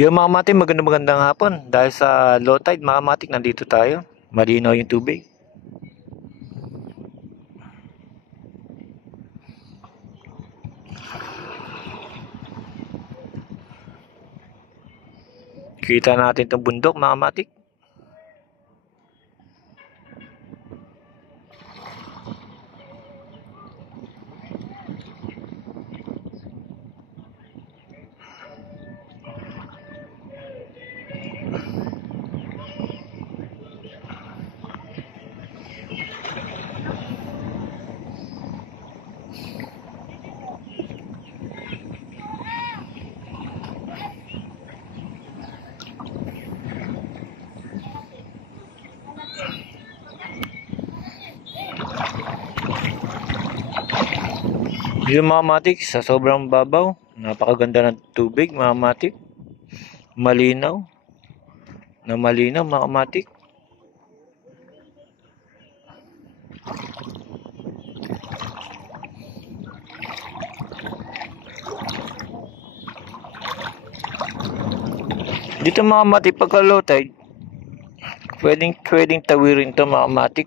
Yung mga matik, magandang hapon. Dahil sa low tide, mga matik, nandito tayo. Malinaw yung tubig. Kita natin itong bundok, mga matik. Yung mga matik, sa sobrang babaw, napakaganda ng tubig, mga matik. Malinaw. Na malinaw, mga matik. Dito mga matik, pagka low tide, pwedeng tawirin to, mga matik.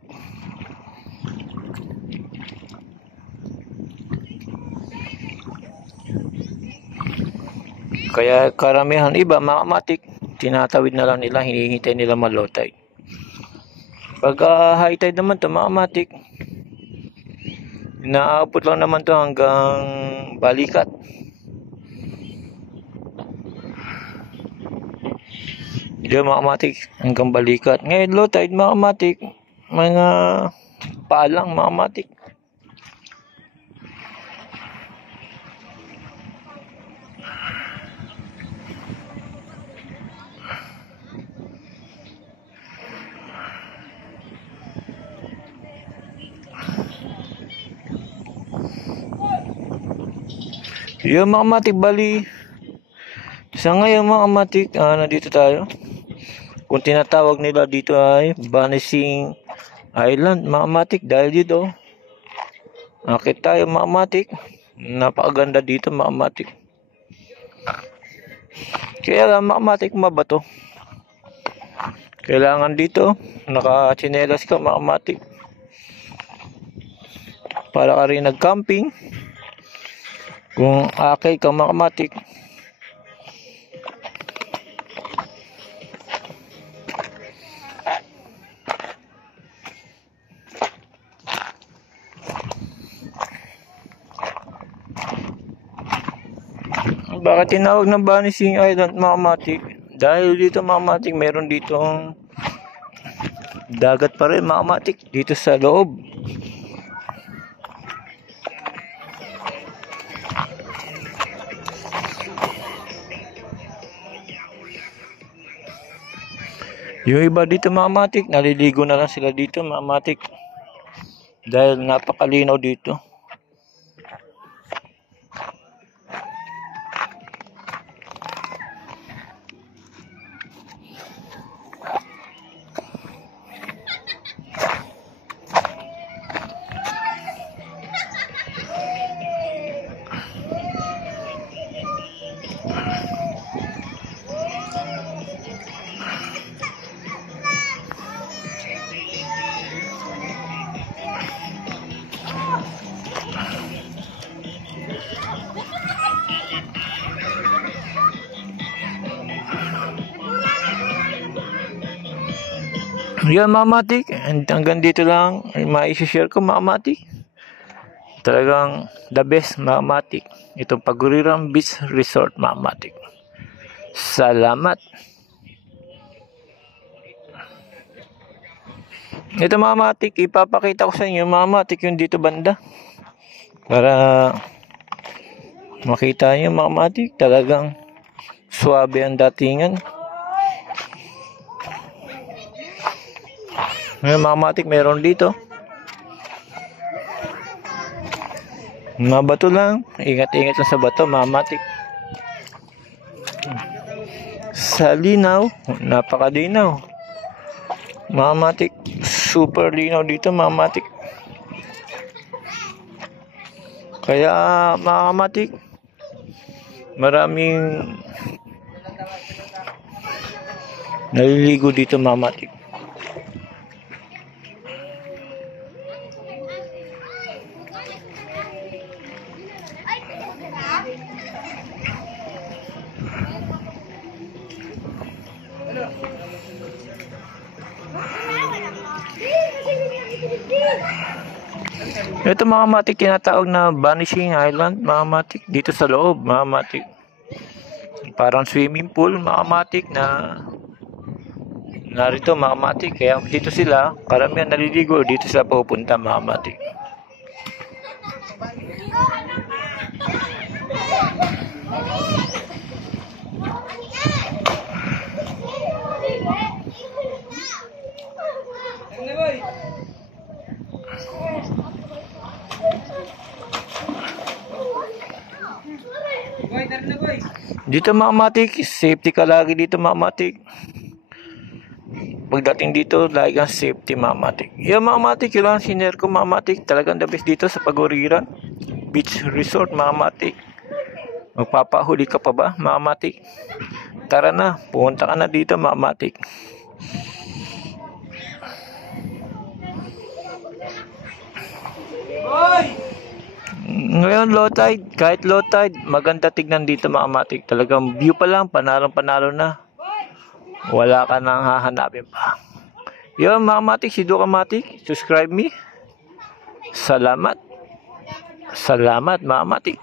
Kaya karamihan iba, mga matik, tinatawid na lang nila, hinihintay nila ma-low tide. Pagka high tide naman to, mga matik, inaabot lang naman to hanggang balikat. Diyan mga matik, hanggang balikat. Ngayon low tide, mga matik, mga paalang, mga matik. Yung mga matik, bali sa ngayon mga matik, nandito tayo. Kung tinatawag nila dito ay Vanishing Island, mga matik. Dahil dito akit tayo, mga matik. Napakaganda dito, mga matik. Kaya lang, mga matik, mabato. Kailangan dito nakachinelas ka, mga matik, para ka rin nag-camping. Kung akay ka, mga matik, bakit tinawag ng Vanishing Island, mga matik? Dahil dito, mga matik, meron ditong dagat pa rin, mga matik, dito sa loob. Yung iba dito, mga matik, naliligo na lang sila dito, mga matik. Dahil napakalinaw dito. Yan, mga matik, and hanggang dito lang ay mai-share ko, mga matik. Talagang the best, mga matik, itong Paguriram Beach Resort, mga matik. Salamat. Ito, mga matik, ipapakita ko sa inyo, mga matik, yung dito banda, para makita nyo, mga matik. Talagang suwabe ang datingan. Ngayon, mga matik, meron dito mga bato lang. Ingat-ingat lang sa bato, mga matik. Sa linaw, napakadinaw, mga matik. Super linaw dito, mga matik. Kaya, mga matik, maraming Naliligo dito mga matik. Ito mga matik, tinatawag na Vanishing Island mga matik, dito sa loob mga matik. Parang swimming pool mga matik na narito mga matik, kaya dito sila karamihan naliligo, dito sila pupunta mga matik. Dito mga matik, safety ka lagi dito mga matik. Pagdating dito, lagi kang safety mga matik. Yung mga matik, yun lang sinare ko mga matik. Talagang the best dito sa Paguriran Beach Resort mga matik. Magpapahuli ka pa ba mga matik? Tara na, pumunta ka na dito mga matik. Ngayon low tide, kahit low tide, maganda tignan dito mga matik. Talagang view pa lang, panalo na. Wala ka nang hahanapin pa. Yun mga matik, si Duka Matik, subscribe me. Salamat. Salamat mga matik.